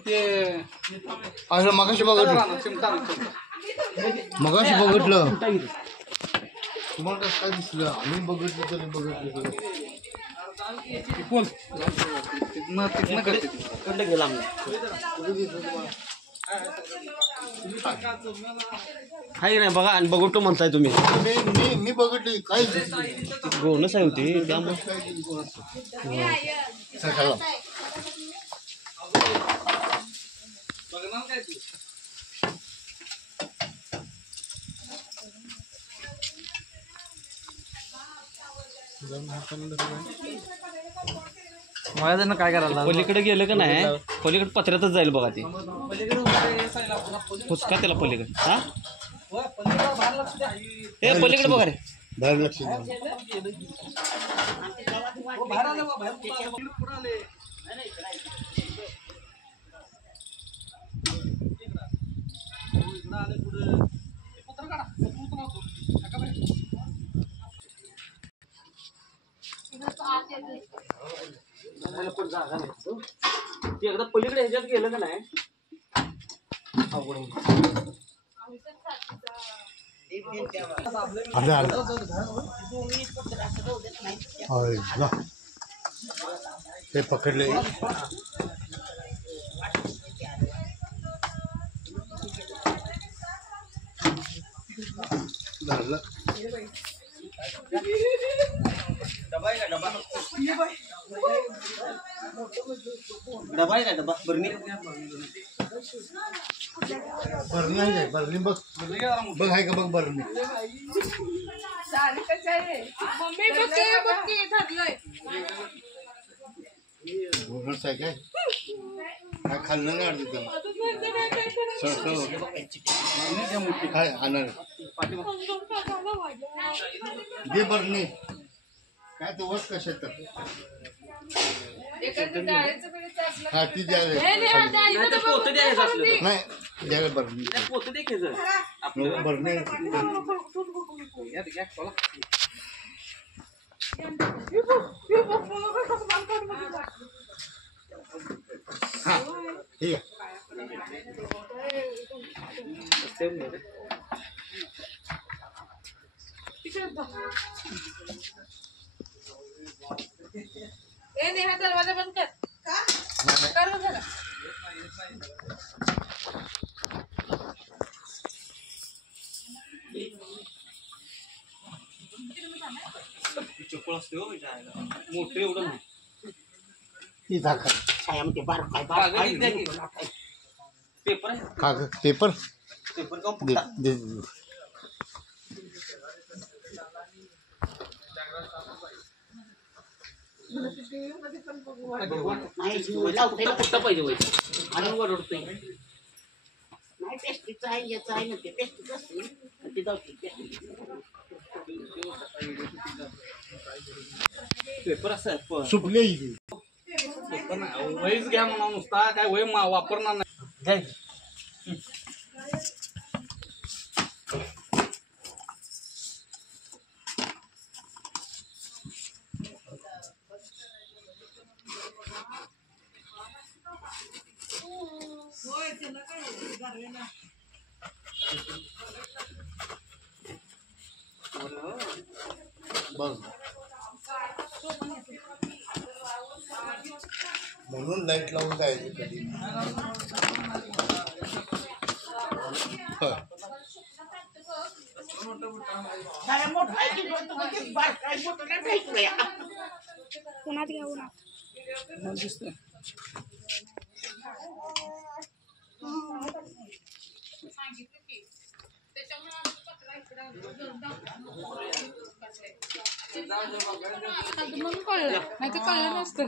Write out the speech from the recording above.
ते असं मगाशी बघितलं तुम्हाला कसं काय दिसलं आम्ही बघितलं तरी बघितलं गेला हाय नाही बघा आणि बघतो म्हणताय तुम्ही मी बघितली काय गोनच आहे होती त्यामुळे माझ्या काय करायला पलीकडे गेलं का नाही पलीकडे पत्र्यातच जाईल बघा ते फुचका त्याला पलीकडे हा हे पलीकडे बघा रे बाहेर लक्ष एकदा पलीकडे ह्याच्यात गेलं का नाही ते पकडले डबा आहे का डबा बरणी बरणी आहे काय बरणी बघ बघ आहे का बघ बरणी घोगस आहे काय काय खाल्लं नाही अर्ध काय आणणार दे बरणी काय तो वस कशात हा ती द्यायला नाही द्यायला बरणी बरणी हा ठीक आहे नेहा दरवाजा बंद कर कर जरा चप्पल असते हो मोठे एवढं नाही पेपर आहे कागद पेपर पेपर का दे पुट्टा पाहिजे आणि वरडतोय नाही पेस्टिचं आहे याचं आहे ना ते पेस्टिच असते ते पेपर असं सुपले वहीच घ्या म्हणा नुसता काय वही वापरणार नाही बघ म्हणून लाईट लावून जायचं कधी पुन्हा घेऊ ना म्हणून कळलं नाही तर कळलं नसतं